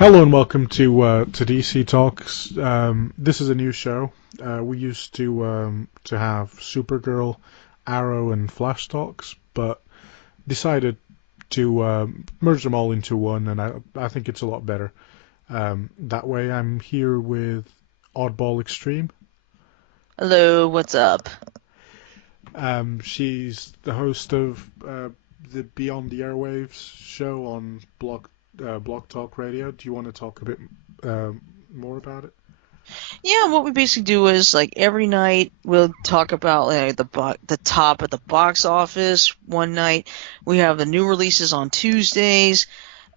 Hello and welcome to DC Talks. This is a new show. We used to have Supergirl, Arrow, and Flash Talks, but decided to merge them all into one, and I think it's a lot better. That way, I'm here with Oddball Extreme. Hello, what's up? She's the host of the Beyond the Airwaves show on Blog Talk Radio. Do you want to talk a bit more about it? Yeah, what we basically do is like every night we'll talk about the top of the box office. One night we have the new releases on Tuesdays.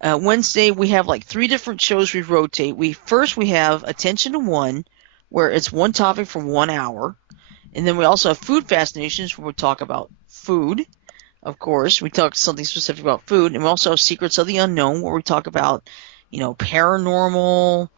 Wednesday we have like three different shows we rotate. We have Attention to One, where it's one topic for 1 hour, and then we also have Food Fascinations, where we talk about food. Of course, we talk something specific about food, and we also have Secrets of the Unknown, where we talk about, paranormal,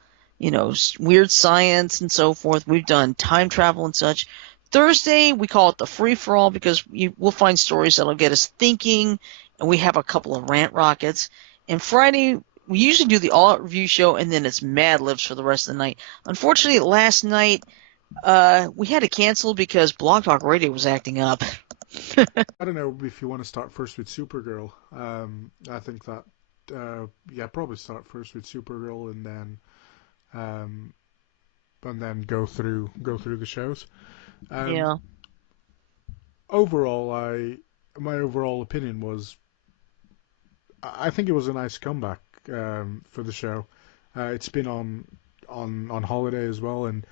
weird science and so forth. We've done time travel and such. Thursday, we call it the free for all because we'll find stories that'll get us thinking, and we have a couple of rant rockets. And Friday, we usually do the all out review show, and then it's Mad Libs for the rest of the night. Unfortunately, last night we had to cancel because Blog Talk Radio was acting up. I don't know if you want to start first with Supergirl. I think that probably start first with Supergirl um, and then go through the shows. Um, Yeah. Overall, my overall opinion was I think it was a nice comeback for the show. It's been on holiday as well, and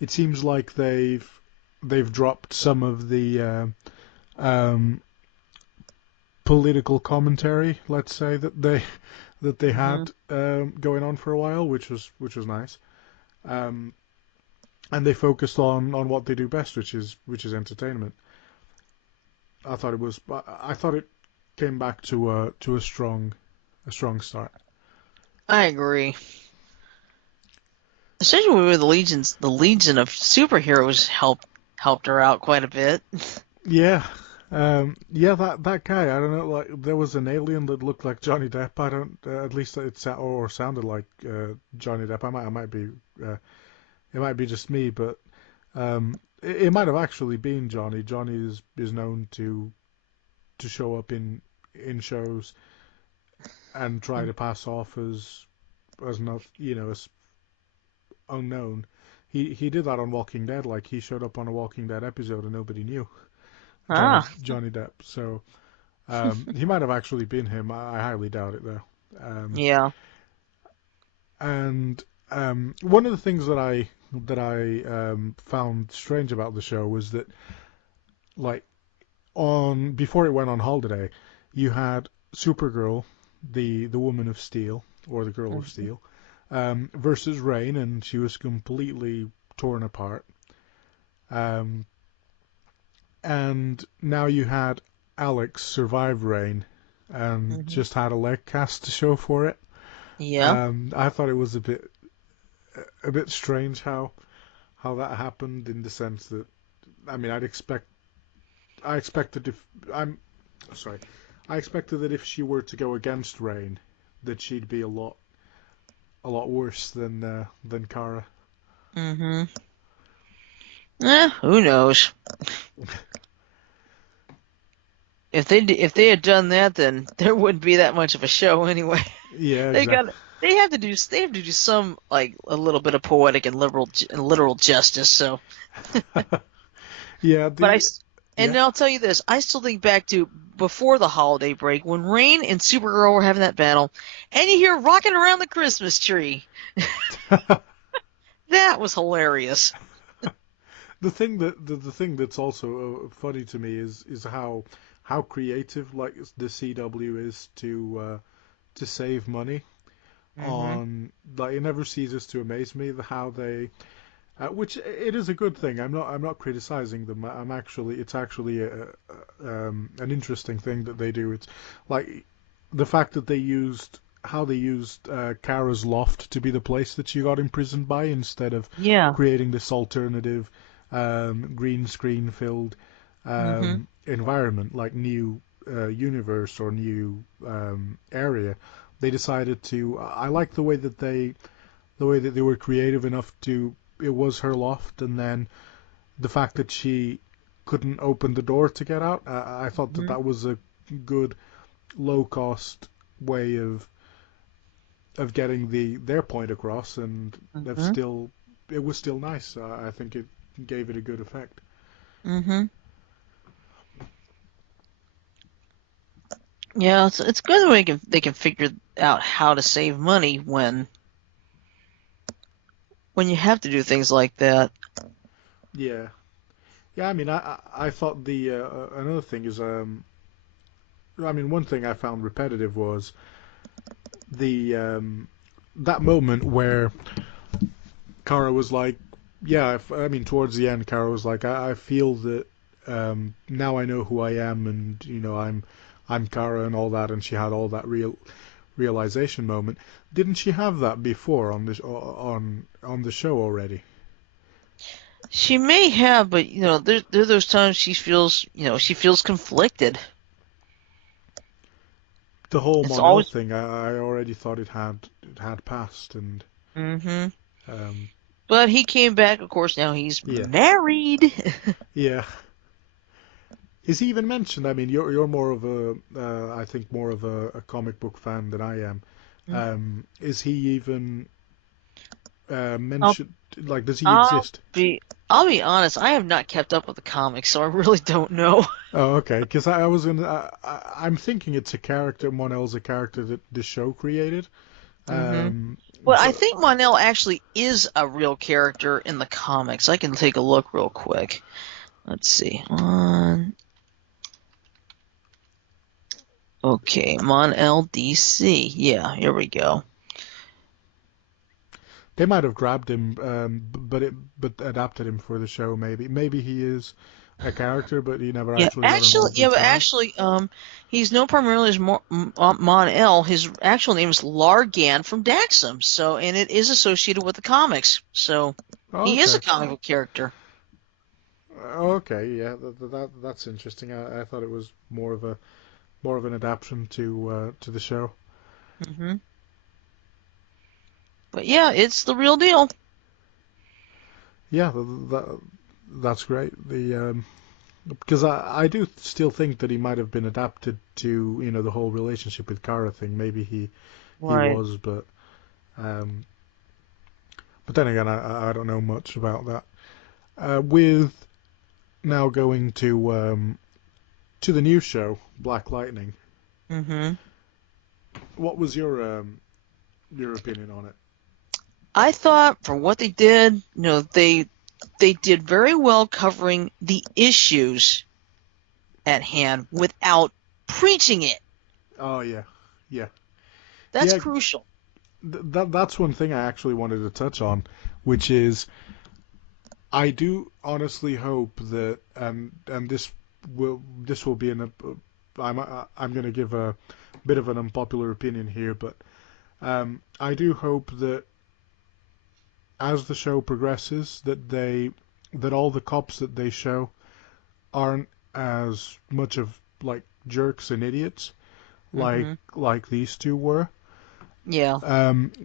it seems like they've dropped some of the um, political commentary, let's say that they Hmm. had going on for a while, which was nice. Um, and they focused on what they do best, which is entertainment. I thought it came back to a strong start. I agree. Especially with the Legion of superheroes helped her out quite a bit. Yeah. Yeah, that guy. I don't know. Like, there was an alien that looked like Johnny Depp. I don't. At least or sounded like Johnny Depp. I might be. It might be just me, but it might have actually been Johnny. Johnny is known to show up in shows and try to pass off as not as unknown. He did that on Walking Dead. Like, he showed up on a Walking Dead episode and nobody knew Ah, Johnny Depp. So he might have actually been him. I highly doubt it though. Um, yeah. and one of the things that I found strange about the show was that, like, on before it went on holiday, you had Supergirl, the Woman of Steel or the Girl of Mhm. Steel, versus Rain, and she was completely torn apart. Um, and now you had Alex survive Rain and Mhm. just had a leg cast to show for it. Yeah. I thought it was a bit strange how that happened, in the sense that, I mean, I expected if I'm sorry I expected that if she were to go against Rain, that she'd be a lot worse than Kara. Mhm. Who knows? If they had done that, then there wouldn't be that much of a show anyway. Yeah, They got exactly. they have to do some like a little bit of poetic and literal justice. So, Yeah, but the and yeah. I'll tell you this, I still think back to before the holiday break when Rain and Supergirl were having that battle, and you hear rocking around the Christmas tree. That was hilarious. The thing that's also funny to me is how creative, like, the CW is to save money Hmm. on, like, it never ceases to amaze me how they, which it is a good thing. I'm not criticizing them. It's actually an interesting thing that they do. It's like the fact that they used Kara's loft to be the place that she got imprisoned by, instead of Yeah. creating this alternative green screen filled Hmm. environment, like new universe or new area. they decided to. I like the way that they were creative enough to. It was her loft, and then the fact that she couldn't open the door to get out. I thought that Hmm. that was a good low cost way of getting their point across, and of Hmm. still it was still nice. I think it gave it a good effect. Hmm. Yeah, it's good that they can figure out how to save money when you have to do things like that. Yeah, yeah. I mean, I thought the another thing is I mean, one thing I found repetitive was the that moment where Kara was like, yeah, I mean, towards the end, Kara was like, I feel that now I know who I am, and I'm Kara and all that, and she had all that realization moment. Didn't she have that before on this on the show already? She may have, but there are those times she feels conflicted. The whole It's Monel always. thing, I already thought it had passed, and Hmm. um, But he came back. Of course, now he's yeah, married. yeah. Is he even mentioned? I mean, you're more of a, I think more of a comic book fan than I am. Is he even I'll, mentioned? Like, does he I'll exist? be I'll be honest. I have not kept up with the comics, so I really don't know. Oh, okay. Because I was gonna, I'm thinking it's a character. Monel's a character that the show created. Hmm. Um, Well, I but think Monel actually is a real character in the comics. I can take a look real quick. Let's see. Okay, Monel DC. Yeah, here we go. they might have grabbed him, but adapted him for the show. Maybe he is a character, but he never Yeah, actually got involved in time. he's known primarily as Mon-El. His actual name is Largan from Daxam. So, and it is associated with the comics. So, Oh, he is a okay. comic book character. Okay, yeah, that's interesting. I thought it was more of an adaptation to the show. Hmm. But yeah, it's the real deal. Yeah, that's great. The because I do still think that he might have been adapted to the whole relationship with Kara thing. Maybe he Right. was, um, but then again, I don't know much about that. With now going to the new show, Black Lightning. Hmm. What was your opinion on it? I thought for what they did, they did very well covering the issues at hand without preaching it. Oh yeah, yeah, That's yeah. crucial. That's one thing I actually wanted to touch on, which is I do honestly hope that and this will be I'm going to give a bit of an unpopular opinion here, but I do hope that as the show progresses that all the cops that they show aren't as much of like jerks and idiots Hmm. like these two were, Yeah.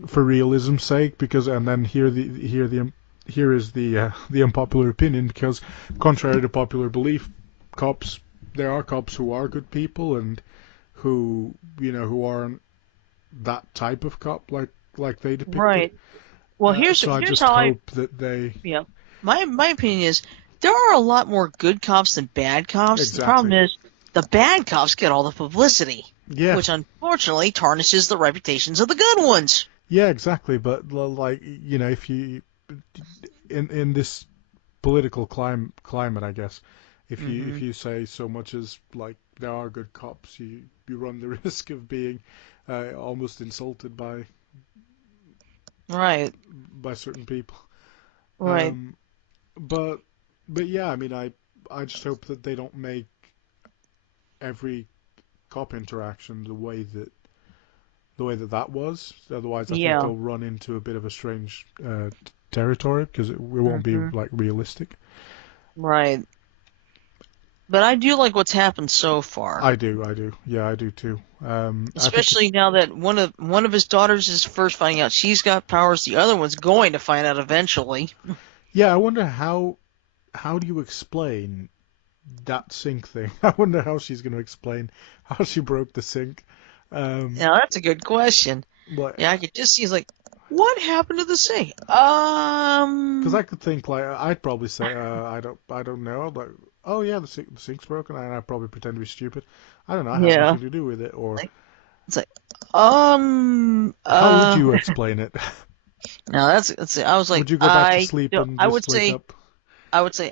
for realism's sake. Because and then here is the unpopular opinion, because contrary to popular belief, cops there are cops who are good people and who who aren't that type of cop like they depicted. Right. Well, here's So I here's just how I hope that they yeah. My opinion is there are a lot more good cops than bad cops. The problem exactly. is the bad cops get all the publicity, Yeah, which unfortunately tarnishes the reputations of the good ones. yeah, exactly. But like if you in this political climate, I guess, if Hmm. you say so much as like there are good cops, you run the risk of being almost insulted Right. by certain people. Right. Um, but yeah, I mean, I just hope that they don't make every cop interaction the way that that was. Otherwise, I think Yeah. they'll run into a bit of a strange territory because it won't be Hmm. like realistic. Right. But I do like what's happened so far. I do, I do. Yeah, I do too. I think Especially now that one of his daughters is first finding out she's got powers, the other one's going to find out eventually. yeah, I wonder how do you explain that sink thing? I wonder how she's going to explain how she broke the sink. Um, Now that's a good question. like, Yeah, I could just see it's like, what happened to the sink? because I could think like I'd probably say I don't know, like oh yeah the sink's broken, and I'd probably pretend to be stupid. I don't know, I have Yeah, nothing to do with it, or like it's like, how would you explain it? now that's I was like, Would you go back to sleep and I just would wake say up?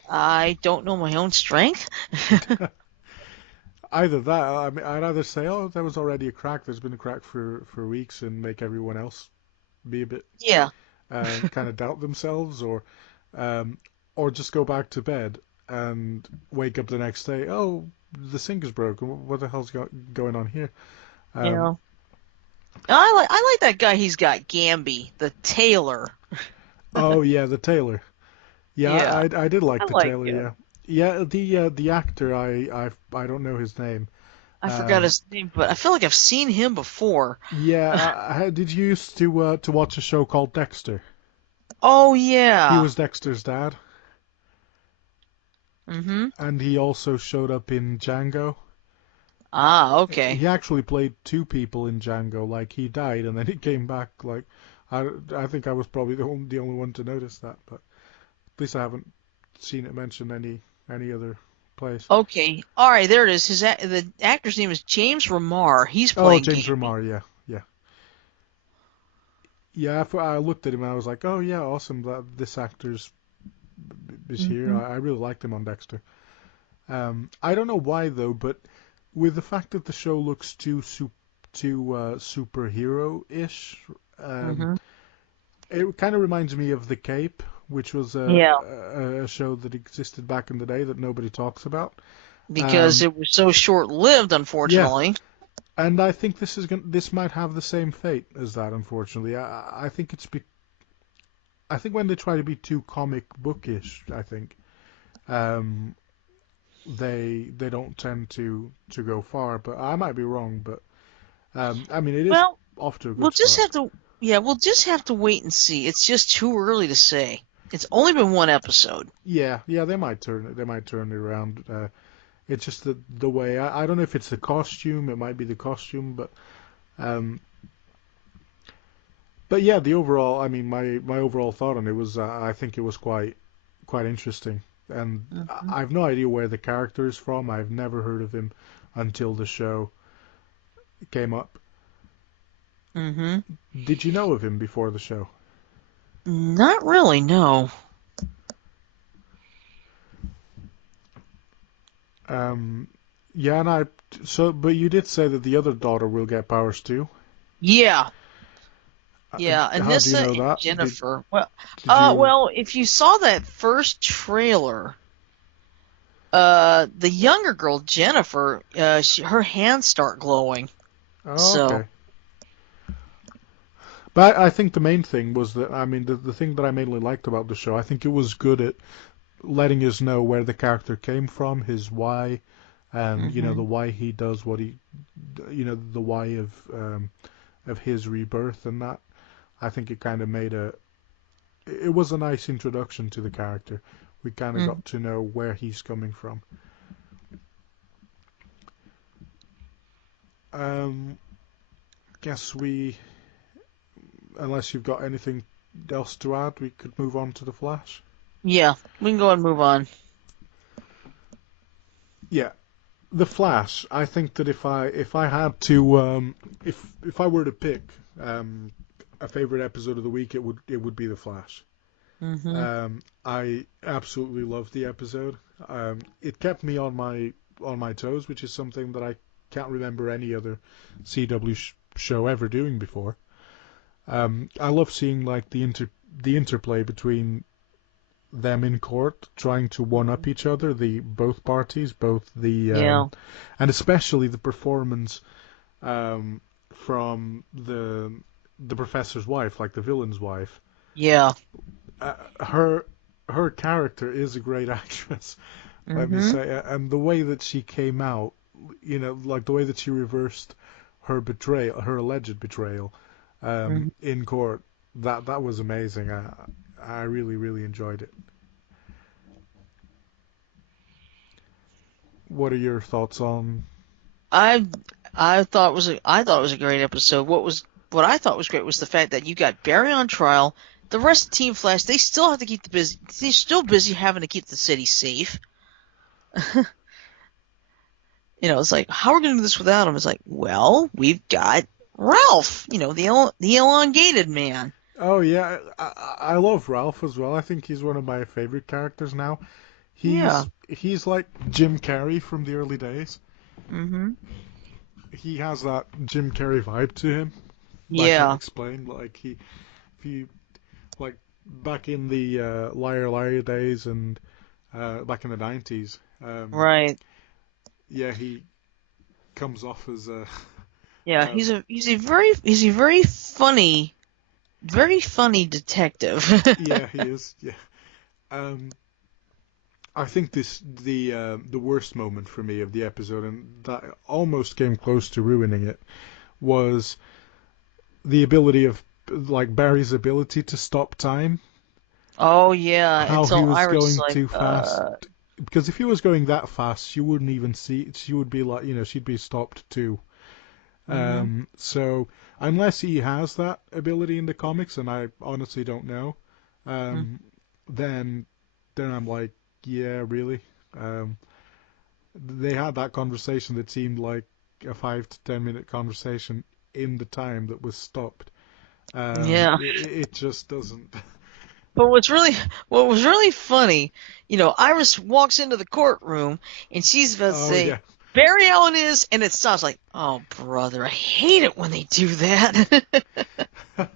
I don't know my own strength. Either that, I mean, I'd either say, oh, there was already a crack. There's been a crack for weeks, and make everyone else be a bit Yeah, kind of doubt themselves, um, or just go back to bed and wake up the next day. Oh, the sink is broken. What the hell's going on here? you Um, know. I like that guy he's got, Gamby, the tailor. oh yeah, the tailor. Yeah, Yeah, I did like I the like tailor. him. Yeah, yeah. The actor, I don't know his name. I forgot Um, his name, but I feel like I've seen him before. yeah, did you used to watch a show called Dexter? Oh He yeah. was Dexter's dad, Mm-hmm. and he also showed up in Django. Ah, okay. He actually played two people in Django. Like he died and then he came back. Like I think I was probably the only one to notice that, but at least I haven't seen it mentioned any other place. Okay. All right, there it is. The actor's name is James Remar. He's Oh, playing James Gamby. Remar. Yeah, yeah, yeah. I looked at him and I was like, oh yeah, awesome. That this actor's is here. Mm-hmm. I really liked him on Dexter. I don't know why though, but with the fact that the show looks too superhero-ish, um, Mm-hmm. it kind of reminds me of The Cape, which was Yeah, a show that existed back in the day that nobody talks about. because Um, it was so short-lived, yeah, unfortunately. and I think this might have the same fate as that. Unfortunately, I think I think when they try to be too comic bookish, I think um, they don't tend to go far. But I might be wrong. But I mean, it is Well, off to a we'll good just start. have to, yeah, we'll just have to wait and see. It's just too early to say. It's only been one episode. Yeah, yeah, they might turn it around. It's just the way I don't know if it's the costume. It might be the costume, um, but yeah, the overall. I mean, my overall thought on it was I think it was quite interesting, and Mm-hmm. I've no idea where the character is from. I've never heard of him until the show came up. Mm-hmm. Did you know of him before the show? Not really, no. Um, yeah, and I so but you did say that the other daughter will get powers too. Yeah, yeah, How do you Anissa know and that? Jennifer. Well, Did you? well, if you saw that first trailer, the younger girl, Jennifer, her hands start glowing. Oh, So, okay. But I think the main thing was that I mean the thing that I mainly liked about the show, I think it was good at letting us know where the character came from, his why, and you know hmm the why he does what he, you know the why of his rebirth and that. I think it kind of made it was a nice introduction to the character. We kind of hmm got to know where he's coming from. Um, guess unless you've got anything else to add, we could move on to the Flash. yeah, we can go and move on. Yeah, the Flash. I think that if I had to if I were to pick a favorite episode of the week, it would be the Flash. hmm I absolutely loved the episode. It kept me on my toes, which is something that I can't remember any other CW show ever doing before. I love seeing like the interplay between them in court trying to one up each other, the both parties, both the Yeah, and especially the performance from the professor's wife, like the villain's wife. yeah. Her character is a great actress. let me Mhm. say, and the way that she came out, like the way that she reversed her betrayal, her alleged betrayal, Mhm. in court, that was amazing. I really really enjoyed it. What are your thoughts on? I I thought it was a great episode. What I thought was great was the fact that you got Barry on trial. The rest of Team Flash, they still have to keep the busy. They're still busy having to keep the city safe. It's like, how are we going to do this without him? It's like, well, we've got Ralph. The elongated man. Oh yeah, I love Ralph as well. I think he's one of my favorite characters now. Yeah. He's like Jim Carrey from the early days. Mhm. He has that Jim Carrey vibe to him. I can't Yeah. explain. If you like back in the Liar Liar days and back in the 90s, Right. yeah, he comes off as a Yeah. um, He's a very funny detective. yeah, he is. Yeah. Um, I think the worst moment for me of the episode, and that almost came close to ruining it, was the ability of like Barry's ability to stop time. Oh yeah. How he Until was Iris going like, too fast. Because if he was going that fast, she wouldn't even see. She would be like, she'd be stopped too. mhm. So unless he has that ability in the comics, and I honestly don't know, Mm. um, then I'm like, yeah, really. Um, they had that conversation that seemed like a 5 to 10 minute conversation in the time that was stopped. Yeah. It just doesn't. But what was really funny, Iris walks into the courtroom and she's about to Oh say, yeah, Barry Allen is, and it stops like, oh brother, I hate it when they do that. I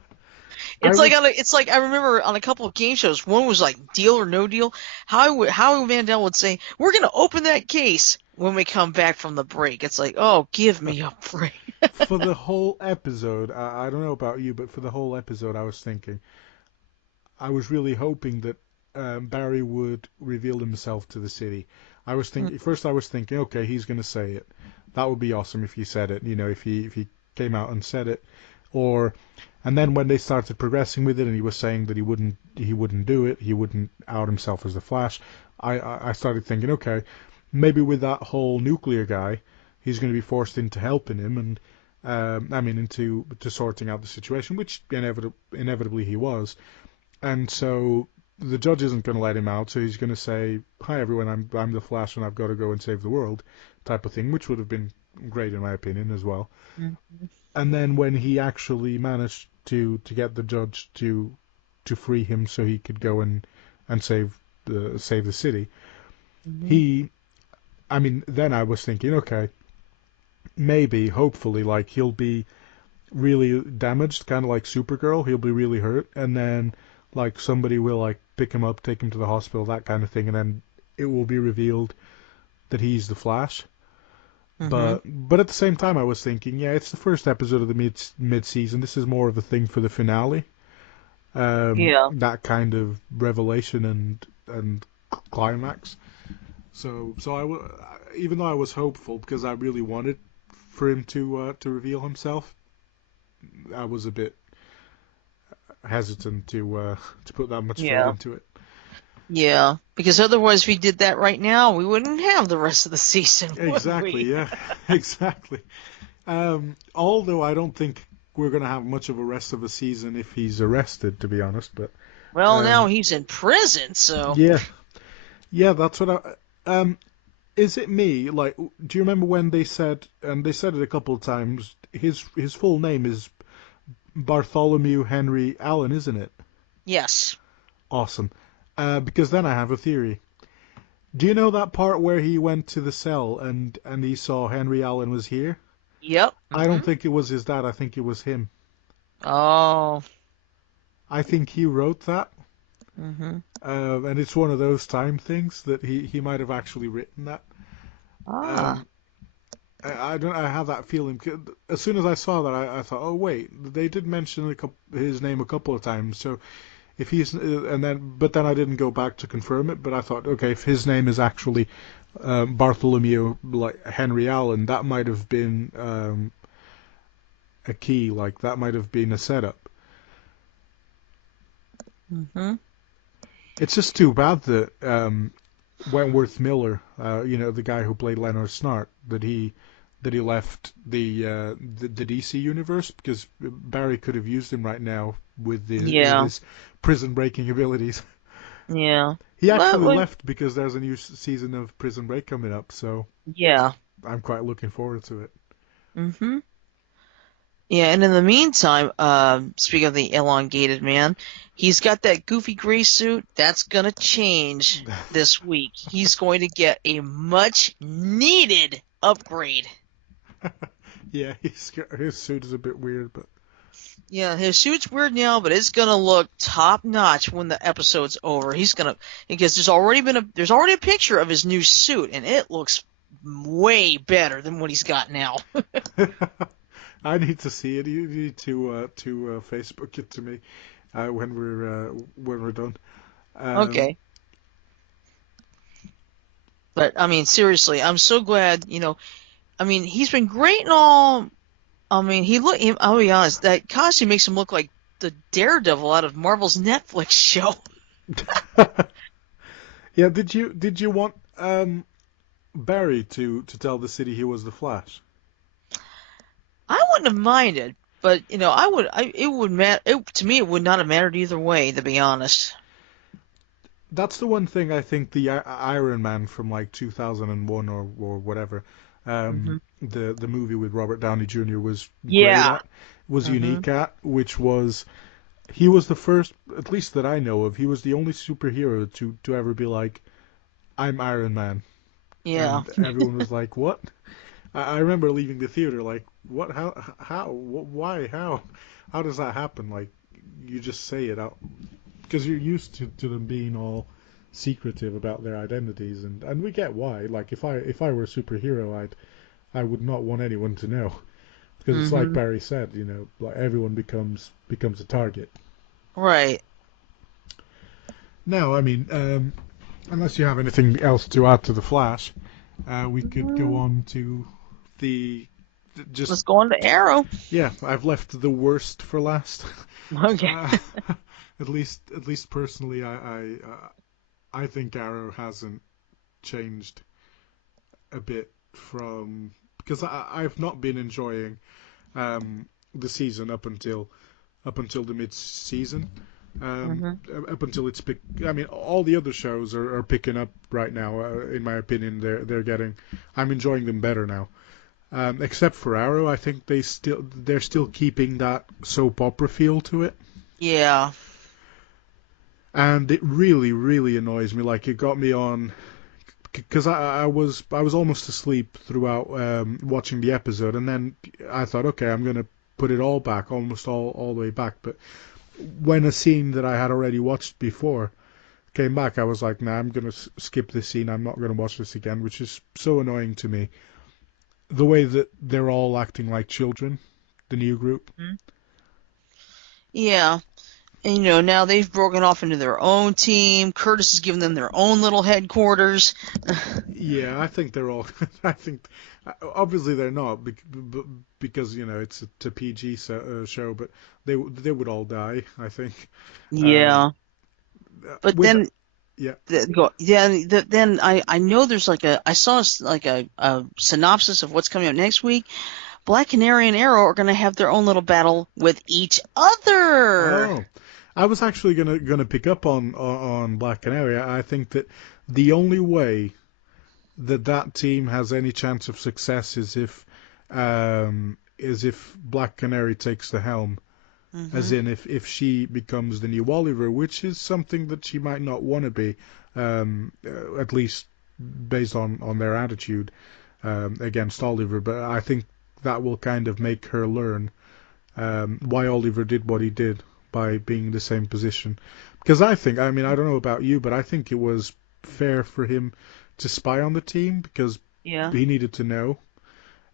was. It's like I remember on a couple of game shows, one was like Deal or No Deal. Howie Mandel would say, "We're gonna open that case when we come back from the break." It's like, oh, give me a break. For the whole episode, I don't know about you, but for the whole episode, I was thinking, I was really hoping that Barry would reveal himself to the city. First I was thinking, okay, he's going to say it. That would be awesome if he said it. If he came out and said it, or and then when they started progressing with it, and he was saying that he wouldn't do it, he wouldn't out himself as the Flash. I started thinking, okay, maybe with that whole nuclear guy, he's going to be forced into helping him, and I mean into to sorting out the situation, which inevitably he was. And so the judge isn't going to let him out, so he's going to say, "Hi everyone, I'm the Flash, and I've got to go and save the world," type of thing, which would have been great in my opinion as well. Mhm. And then when he actually managed to get the judge to free him, so he could go and save the city, Mhm. he, I mean, then I was thinking, okay, maybe, hopefully, like he'll be really damaged, kind of like Supergirl. He'll be really hurt, and then like somebody will like pick him up, take him to the hospital, that kind of thing, and then it will be revealed that he's the Flash. Mhm. But at the same time, I was thinking, yeah, it's the first episode of the mid season. This is more of a thing for the finale. Yeah. That kind of revelation and climax. Even though I was hopeful because I really wanted for him to reveal himself, I was a bit hesitant to put that much thought Yeah. into it. Yeah. Because otherwise, if we did that right now, we wouldn't have the rest of the season, would Exactly, we? yeah, exactly. Although I don't think we're gonna have much of a rest of a season if he's arrested, to be honest. But Well, now um, he's in prison, so. yeah, yeah, that's what I. Is it me? Like, do you remember when they said, and they said it a couple of times? His full name is Bartholomew Henry Allen, isn't it? Yes. Awesome. Because then I have a theory. Do you know that part where he went to the cell and he saw Henry Allen was here? Yep. I don't Mhm. think it was his dad. I think it was him. Oh. I think he wrote that, Mhm. and it's one of those time things that he might have actually written that. Ah. Um, I don't. I have that feeling. As soon as I saw that, I thought, oh wait, they did mention his name a couple of times. So if he's but then I didn't go back to confirm it. But I thought, okay, if his name is actually Bartholomew like Henry Allen, that might have been a key. Like that might have been a setup. Hmm. It's just too bad that Wentworth Miller, the guy who played Leonard Snart, that he left the DC universe because Barry could have used him right now with Yeah, his prison breaking abilities. yeah. He But actually left because there's a new season of Prison Break coming up, so yeah. I'm quite looking forward to it. Hmm. Yeah, and in the meantime, speaking of the elongated man, he's got that goofy gray suit. That's gonna change this week. He's going to get a much needed upgrade. Yeah, his suit is a bit weird, but Yeah, his suit's weird now, but it's gonna look top notch when the episode's over. He's gonna because there's already a picture of his new suit, and it looks way better than what he's got now. I need to see it. You need to Facebook it to me when we're done. Um, Okay. But I mean, seriously, I'm so glad, I mean, he's been great and all. I mean, I'll be honest, that costume makes him look like the Daredevil out of Marvel's Netflix show. yeah, did you want Barry to tell the city he was the Flash? I wouldn't have minded, but it would to me it would not have mattered either way, to be honest. That's the one thing I think the Iron Man from like 2001 or whatever, Hmm. the movie with Robert Downey Jr. was great Yeah. at, was Hmm. unique at, which was he was the first, at least that I know of, he was the only superhero to ever be like, I'm Iron Man, Yeah. and everyone was like, what? I remember leaving the theater like, what? How? Why? How does that happen? Like, you just say it out because you're used to them being all secretive about their identities, and we get why. Like if I were a superhero, I would not want anyone to know because it's like Hmm. Barry said, like everyone becomes a target. Right. Now, I mean, unless you have anything else to add to the Flash, we could go Mm, on to the just let's go on to Arrow. yeah. I've left the worst for last. Okay. uh, at least personally, I think Arrow hasn't changed a bit from because I've not been enjoying the season up until the mid-season. Hmm. Up until it's I mean, all the other shows are picking up right now. In my opinion, they're getting. I'm enjoying them better now. Except for Arrow, I think they're still keeping that soap opera feel to it, Yeah. and it really really annoys me. Like it got me on because I was almost asleep throughout watching the episode, and then I thought, okay, I'm gonna put it all back, almost all the way back. But when a scene that I had already watched before came back, I was like, nah, I'm gonna skip this scene. I'm not gonna watch this again, which is so annoying to me. The way that they're all acting like children, the new group. Mhm. Yeah. And now they've broken off into their own team. Curtis has given them their own little headquarters. Yeah, I think they're all. I think obviously they're not because it's a PG show, but they would all die. I think. Um, Yeah. But with then yeah, then I know there's I saw like a synopsis of what's coming up next week. Black Canary and Arrow are going to have their own little battle with each other. oh, I was actually gonna pick up on Black Canary. I think that the only way that team has any chance of success is if Black Canary takes the helm. As Hmm. in, if she becomes the new Oliver, which is something that she might not want to be, at least based on their attitude against Oliver. But I think that will kind of make her learn why Oliver did what he did by being in the same position. Because I mean, I don't know about you, but I think it was fair for him to spy on the team because Yeah. he needed to know,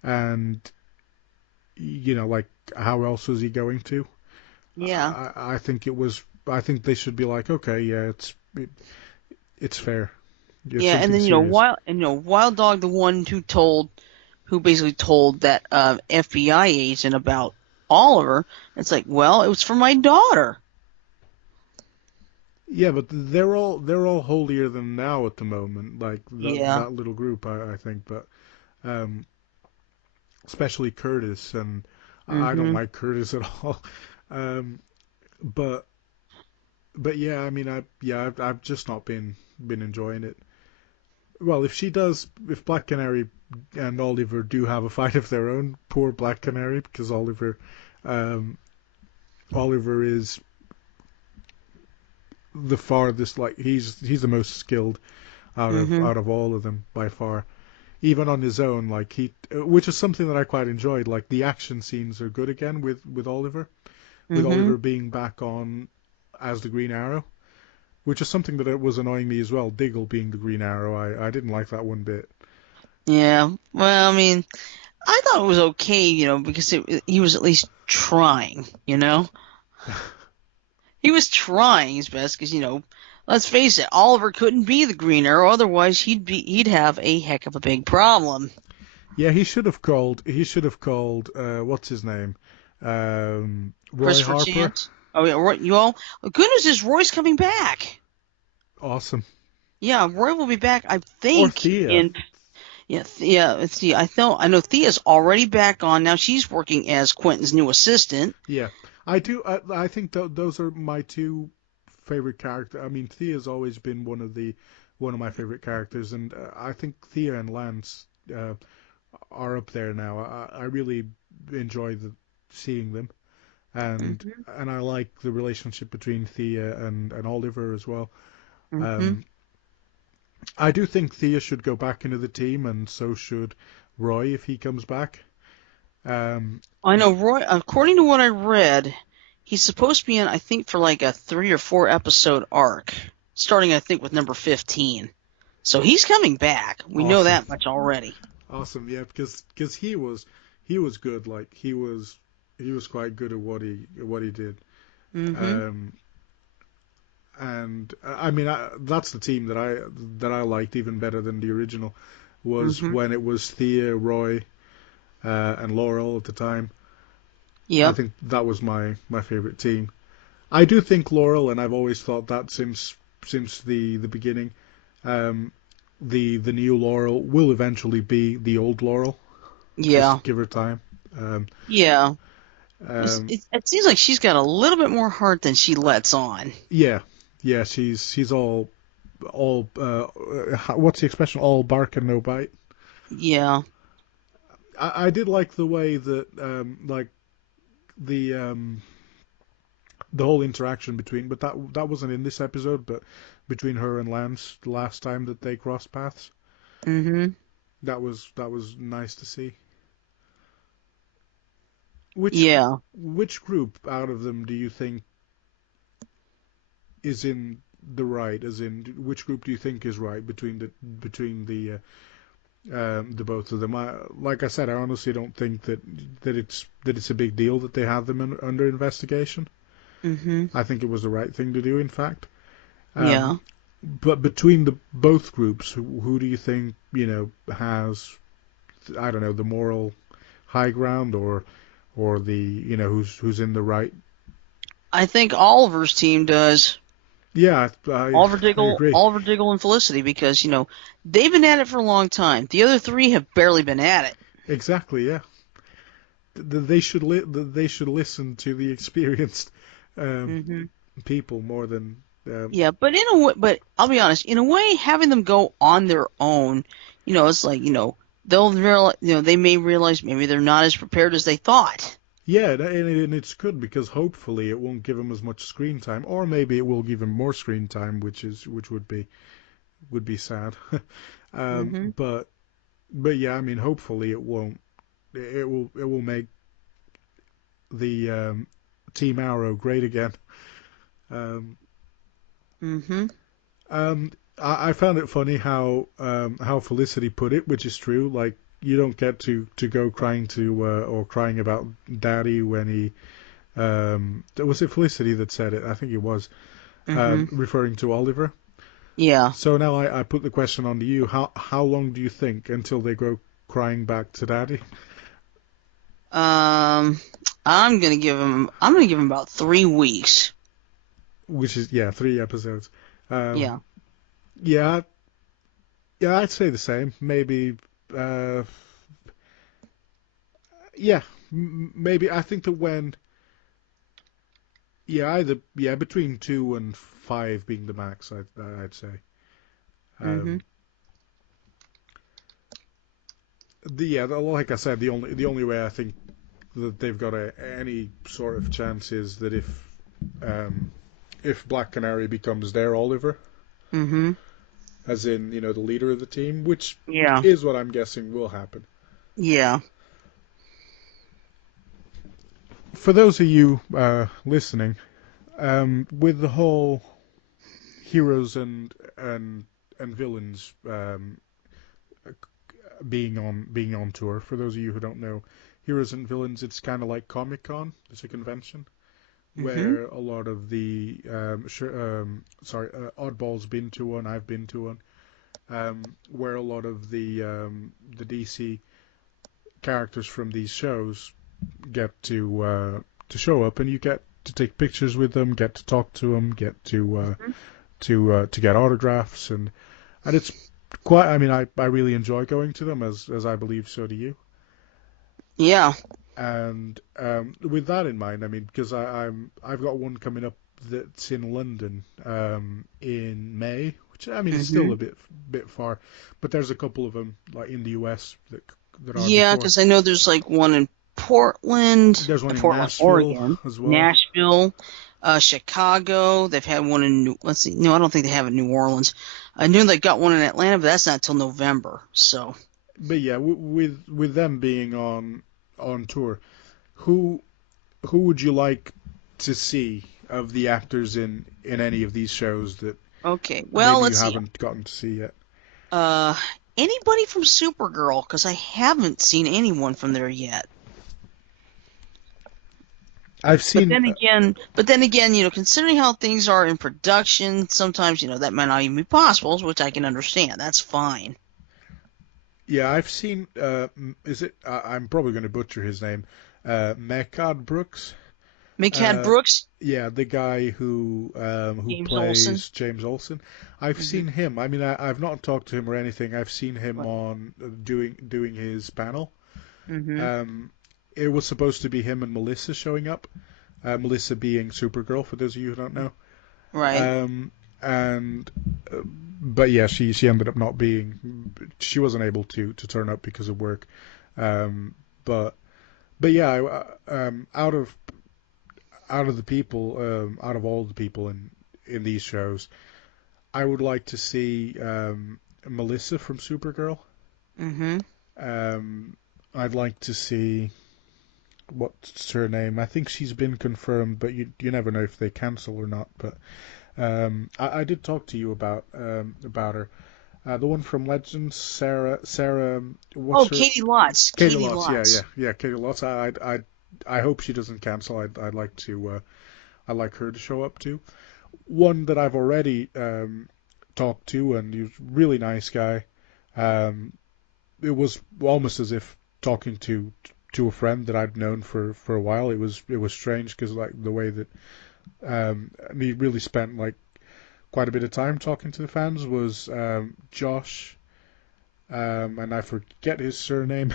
and like how else was he going to? Yeah. I think it was I think they should be like, okay, yeah, it's fair. It's Yeah, and something then serious. Wild Dog, the one who basically told that FBI agent about Oliver. It's like, well, it was for my daughter. Yeah, but they're all holier than now at the moment, like Yeah. that little group, I think. But um, especially Curtis, and I don't Mhm. like Curtis at all. Um, but yeah, I mean, I've just not been enjoying it. Well, if Black Canary and Oliver do have a fight of their own, poor Black Canary, because um, Oliver is the farthest, like he's the most skilled Mhm. out of all of them by far. Even on his own, like which is something that I quite enjoyed. Like the action scenes are good again with Mhm. Oliver being back on as the Green Arrow, which is something that was annoying me as well. Diggle being the Green Arrow, I didn't like that one bit. Yeah. Well, I mean, I thought it was okay, because he was at least trying. He was trying his best because, let's face it, Oliver couldn't be the Green Arrow, otherwise he'd have a heck of a big problem. Yeah, he should have called. He should have called. What's his name? Roy Christopher Harper. Chance. Oh yeah, Roy, the good news is Roy's coming back. Awesome. Yeah, Roy will be back. I Or think Thea. yeah. Let's see. I know Thea's already back on now. She's working as Quentin's new assistant. Yeah, I do. I think those are my two favorite characters. I mean, Thea's always been one of my favorite characters, and I think Thea and Lance uh, are up there now. I really enjoy seeing them, and Mhm. I like the relationship between Thea and Oliver as well. Mhm. Um, I do think Thea should go back into the team, and so should Roy if he comes back. Um, I know Roy. According to what I read, he's supposed to be in, I think, for like a 3 or 4 episode arc, starting I think with number 15. So he's coming back. We know awesome, that much already. awesome, yeah, because he was good. Like he was quite good at what he did. Mhm. Um, and I mean that's the team that I liked even better than the original was Mhm. when it was Thea, Roy, and Laurel at the time. I Yep. think that was my favorite team. I do think Laurel, and I've always thought that since the beginning, um, the new Laurel will eventually be the old Laurel. Yeah. Just give her time. Um, Yeah. um, It seems like she's got a little bit more heart than she lets on. yeah, yeah, she's all what's the expression? All bark and no bite. Yeah. I did like the way that like the the whole interaction between, but that wasn't in this episode, but between her and Lance the last time that they crossed paths. Mhm. That was nice to see. Which Yeah. which group out of them do you think is in the right? As in, which group do you think is right between the both of them? Like I said, I honestly don't think that it's a big deal that they have them under investigation. Mhm. I think it was the right thing to do, in fact. Um, Yeah. but between the both groups, who do you think has, I don't know, the moral high ground, or the who's in the right? I think Oliver's team does. Yeah, I agree. Oliver Diggle, and Felicity, because they've been at it for a long time. The other three have barely been at it. Exactly. Yeah, they should listen to the experienced um, Hmm. people more than. Yeah, but in a way, but I'll be honest, in a way, having them go on their own, it's like they'll realize, they may realize maybe they're not as prepared as they thought. Yeah, and it's good because hopefully it won't give him as much screen time, or maybe it will give him more screen time, which would be sad. Hmm. But yeah, I mean, hopefully it won't. It will make the Team Arrow great again. Um, Hmm. I found it funny how Felicity put it, which is true. Like you don't get to go crying or crying about Daddy Was it Felicity that said it? I think it was, Mhm. referring to Oliver. Yeah. So now I put the question on to you. How long do you think until they go crying back to Daddy? Um, I'm gonna give him about 3 weeks. Which is, yeah, 3 episodes. Um, Yeah. yeah, yeah, I'd say the same. Maybe, uh, yeah, maybe. I think that when, yeah, either, yeah, between 2 and 5 being the max, I'd say. Mhm. Um, yeah, like I said, the only way I think that they've got any sort of chance is that um, if Black Canary becomes their Oliver, Mhm. as in, the leader of the team, which Yeah. is what I'm guessing will happen. Yeah. For those of you listening, with the whole heroes and villains being on tour, for those of you who don't know, heroes and villains, it's kind of like Comic Con. It's a convention Mhm. where a lot of the Oddball's been to one. I've been to one. Where a lot of the DC characters from these shows get to show up, and you get to take pictures with them, get to talk to them, get Mhm. to get autographs, and it's quite. I mean, I really enjoy going to them, as I believe so do you. Yeah. And with that in mind, I mean, because I've got one coming up that's in London in May, which I mean is still a Mhm. bit far, but there's a couple of them like in the US that are Yeah, before. because I know there's like one in Portland, There's one in Portland, Nashville Oregon, as well. Nashville, Chicago. They've had one in let's see. No, I don't think they have it in New Orleans. I knew they got one in Atlanta, but that's not till November. So, But yeah, with them being on tour, who who would you like to see of the actors in any of these shows that okay. Well, maybe you let's see. haven't gotten to see yet? Uh, Anybody from Supergirl? Because I haven't seen anyone from there yet. I've But seen then again, considering how things are in production, sometimes that might not even be possible, which I can understand. That's fine. Yeah, I've seen. Is it? I'm probably going to butcher his name. Mekad Brooks. McCad Uh, Brooks, yeah, the guy who James Olsen. plays James Olsen. I've Hmm. seen him. I mean, I've not talked to him or anything. I've seen him Right. on doing his panel. Hmm. Um, it was supposed to be him and Melissa showing up. Melissa being Supergirl, for those of you who don't know. Right. Um, and but yeah, she ended up not being. She wasn't able to turn up because of work. Um, but yeah, out of the people, out of all the people in these shows, I would like to see Melissa from Supergirl. Hmm. Um, I'd like to see what's her name. I think she's been confirmed, but you never know if they cancel or not. But I did talk to you about her. The one from Legends, Sarah. What's Oh, her? Katie Lotz. Katie Katie Lotz. Yeah, yeah, Lotz. yeah. Katie Lotz. I hope she doesn't cancel. I'd like to. I'd like her to show up too. One that I've already talked to, and he's a really nice guy. Um, it was almost as if talking to a friend that I'd known for a while. It was strange because like the way that and he really spent like quite a bit of time talking to the fans was Josh, and I forget his surname.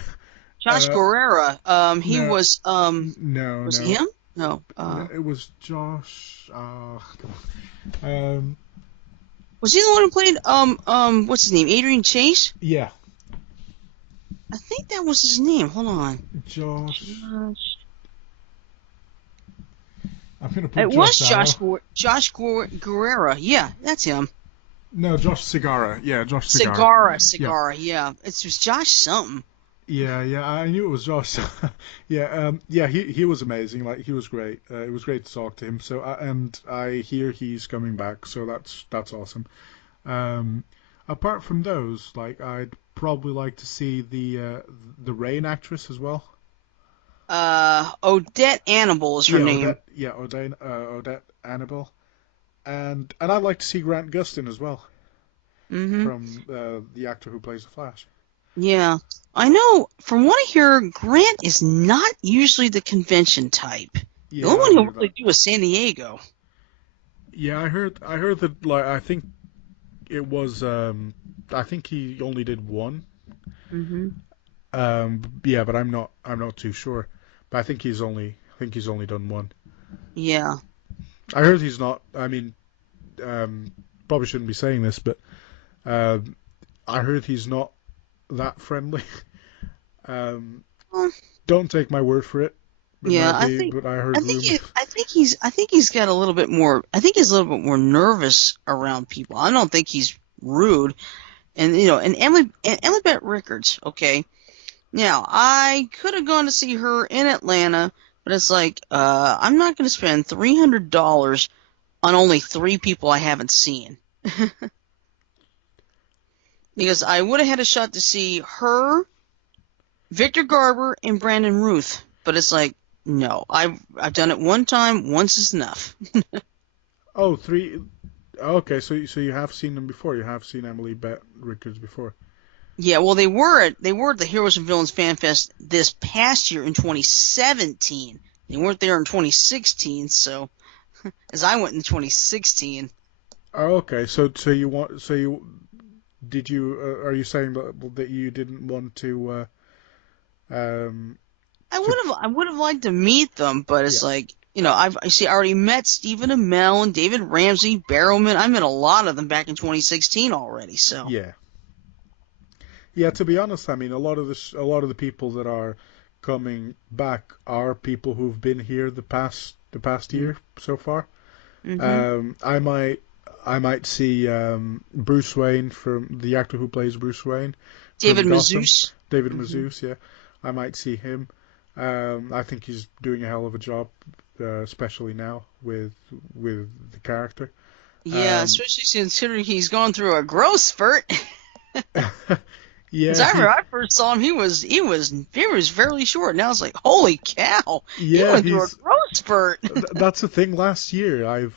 Josh Guerrera. He No, no, was it no, him? No. no. It was Josh. Come on. Was he the one who played what's his name? Adrian Chase? Yeah, I think that was his name. Hold on. Josh. Josh. I'm gonna put It Josh was Darrow. Guerrera. Yeah, that's him. No, Josh Segara. Yeah, Josh Segara. Yeah, Cigar. Yeah, it's just Josh something. yeah, yeah. I knew it was Josh. Yeah, yeah. He was amazing. Like he was great. It was great to talk to him. So and I hear he's coming back. So that's awesome. Um, apart from those, like I'd probably like to see the Rain actress as well. Odette Annable is her Yeah, name. Odette. Yeah, Odette Annabelle, and I'd like to see Grant Gustin as well Mm-hmm. from the actor who plays the Flash. Yeah. I know, from what I hear, Grant is not usually the convention type. The only Yeah, I one he'll hear that. really do is San Diego. Yeah, I heard that like I think it was I think he only did one. Mm-hmm. Yeah, but I'm not too sure. But I think he's only done one. Yeah. I heard he's not. I mean, um, probably shouldn't be saying this, but um, I heard he's not that friendly. Um, Well, don't take my word for it. It yeah, might be, but I heard rumors. I think he's got a little bit more, I think he's a little bit more nervous around people. I don't think he's rude. And, and Emily Beth Rickards, okay. Now, I could have gone to see her in Atlanta, but it's like, I'm not going to spend $300 on only 3 people I haven't seen. Because I would have had a shot to see her, Victor Garber, and Brandon Ruth. But it's like, no, I've done it one time. Once is enough. Oh, three. Okay, so you have seen them before. You have seen Emily Bet Rickards before. Yeah, well, they were at the Heroes and Villains Fan Fest this past year in 2017. They weren't there in 2016, so as I went in 2016. Oh, okay, so you want so you did you are you saying that you didn't want um to I would have liked to meet them, but yeah it's like, I already met Stephen Amell and David Ramsey, Barrowman. I met a lot of them back in 2016 already, so. yeah yeah to be honest, I mean a lot of the people that are coming back are people who've been here the past year so far. Mm-hmm. I might see Bruce Wayne from the actor who plays Bruce Wayne from David Gotham, Mazouz. David Mm-hmm. Mazouz. Yeah, I might see him. I think he's doing a hell of a job, especially now with the character. Yeah, Um, especially considering he's gone through a growth spurt. Because yeah, I remember I first saw him, he was fairly short. Now it's like, holy cow, he yeah, went through a he's growth spurt. that's the thing. Last year,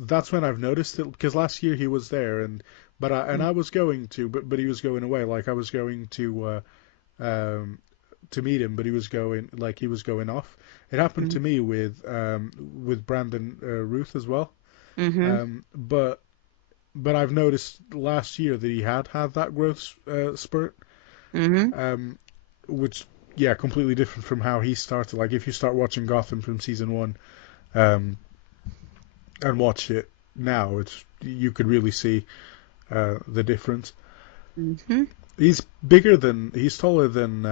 that's when I've noticed it because last year he was there and I was going to but he was going away. Like I was going to meet him, but he was going off. It happened to Mm-hmm. me with Brandon Ruth as well. Mm-hmm. But I've noticed last year that he had that growth spurt, Mm-hmm. um, which yeah, completely different from how he started. Like if you start watching Gotham from season one, um, and watch it now, it's you could really see the difference. Mm-hmm. He's taller than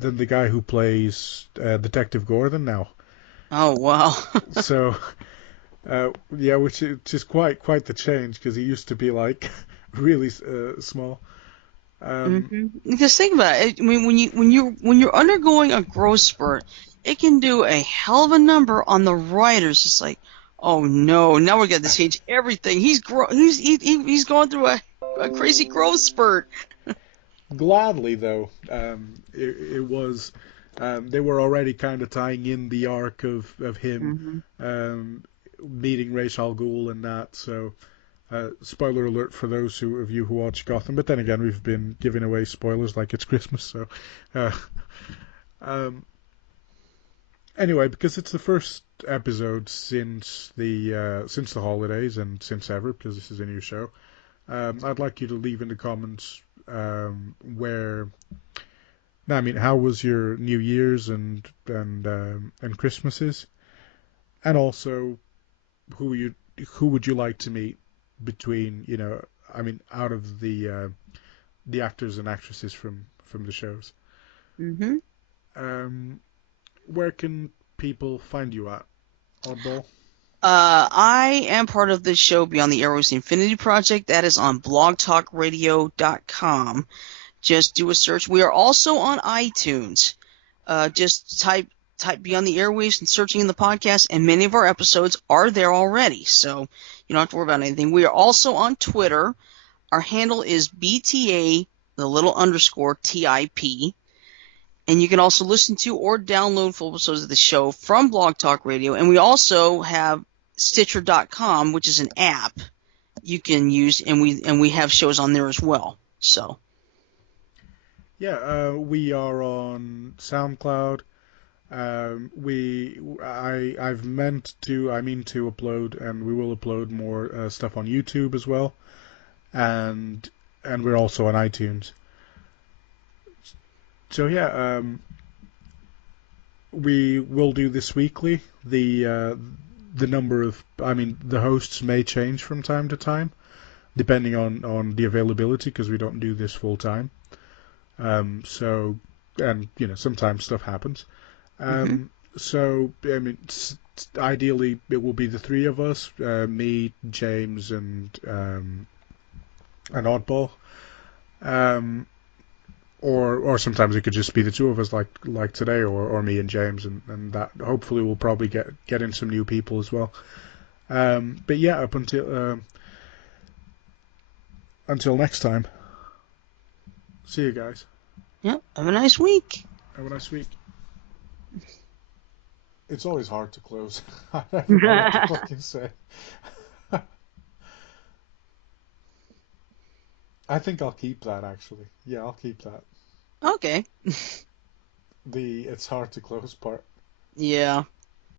the guy who plays Detective Gordon now. Oh, wow. So yeah, which is quite the change because he used to be like really small. Um, Mm-hmm. Because think about it. I mean, when you're undergoing a growth spurt, it can do a hell of a number on the writers. It's like, oh no, now we're going to change everything. He's going through a crazy growth spurt. Gladly though, it was they were already kind of tying in the arc of him Mm-hmm. um, meeting Ra's al Ghul and that. So spoiler alert for those of you who watch Gotham. But then again, we've been giving away spoilers like it's Christmas. So uh, um, anyway, because it's the first episode since the holidays and since ever, because this is a new show, I'd like you to leave in the comments where. No, I mean, how was your New Year's and Christmases, and also who you who would you like to meet between I mean, out of the actors and actresses from the shows. Mm-hmm. Um, where can people find you at Oddball? I am part of the show Beyond the Airwaves Infinity Project. That is on blogtalkradio.com. Just do a search. We are also on iTunes. Just type Beyond the Airwaves and searching in the podcast, and many of our episodes are there already. So you don't have to worry about anything. We are also on Twitter. Our handle is BTA, the little underscore TIP. And you can also listen to or download full episodes of the show from Blog Talk Radio. And we also have Stitcher.com, which is an app you can use, and we have shows on there as well. So Yeah, we are on SoundCloud. I mean to upload, and we will upload more stuff on YouTube as well, and we're also on iTunes. So yeah, we will do this weekly. The number of, I mean, the hosts may change from time to time, depending on the availability, because we don't do this full time. So, and sometimes stuff happens. mhm. So, I mean, ideally it will be the three of us, me, James, and Oddball. Um, or sometimes it could just be the two of us, like today, or me and James, and that hopefully we'll probably get in some new people as well. But yeah, up until next time. See you guys. Yep. Have a nice week. Have a nice week. It's always hard to close. I never know what to fucking say. I think I'll keep that actually. Yeah, I'll keep that. Okay. The it's hard to close part. Yeah.